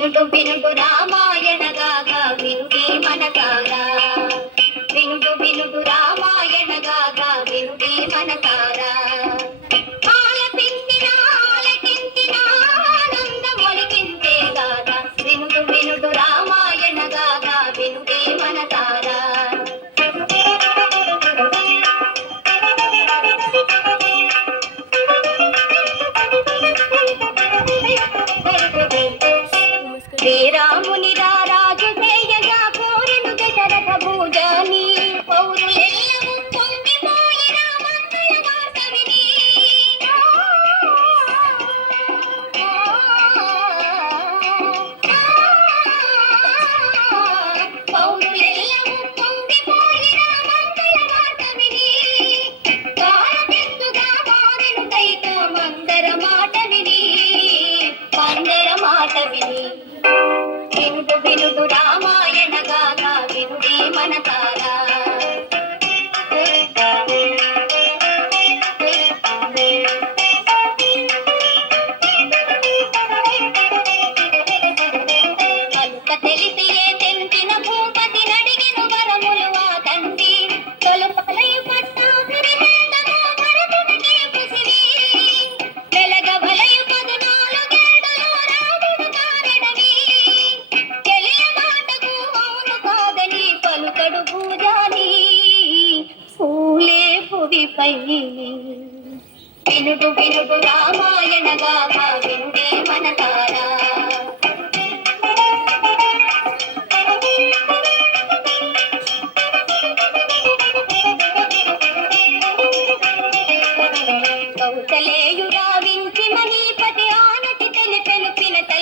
వినుడు వినుడు రామాయణ గాథ వినుడి మనసారా. వినుడు వినుడు రామాయణ గాథ వినుడి మనసారా. ఆలపించిన ఆలకించిన ఆనందమొలికించే గాథ వినుడు వినుడు రామాయణ గాథ వినుడి మనసారా. శ్రీరాముని రాజు చేయగా కోరెను దశరథ భూజాని పౌరులెల్లము పొంగిపోయి రామంగళ వార్త విని. పౌరులెల్లము పొంగిపోయి రామంగళ వార్త విని. కాలమెత్తుగా మారెను దైతో మందర మాట విని. మందర మాట విని వినుడు వినుడు రామాయణ గాథ వినుడి మనసారా. అలుక తెలిసియే తెంచిన భూపతి నడిగిన వరములు ఆ తండ్రి. తొలుపలయు పట్టాభిషేకము భరతునికి కుసిరి. వెలగవలయు 14 రాముడు కారెడని. పలుకడు పూజాని పూలే భువిపై. వినుడు వినుడు రామాయణ గాథ వినుడి మనసారా. కౌసలేయు రావించి మహీపతి ఆనతి తెలిపెను పినత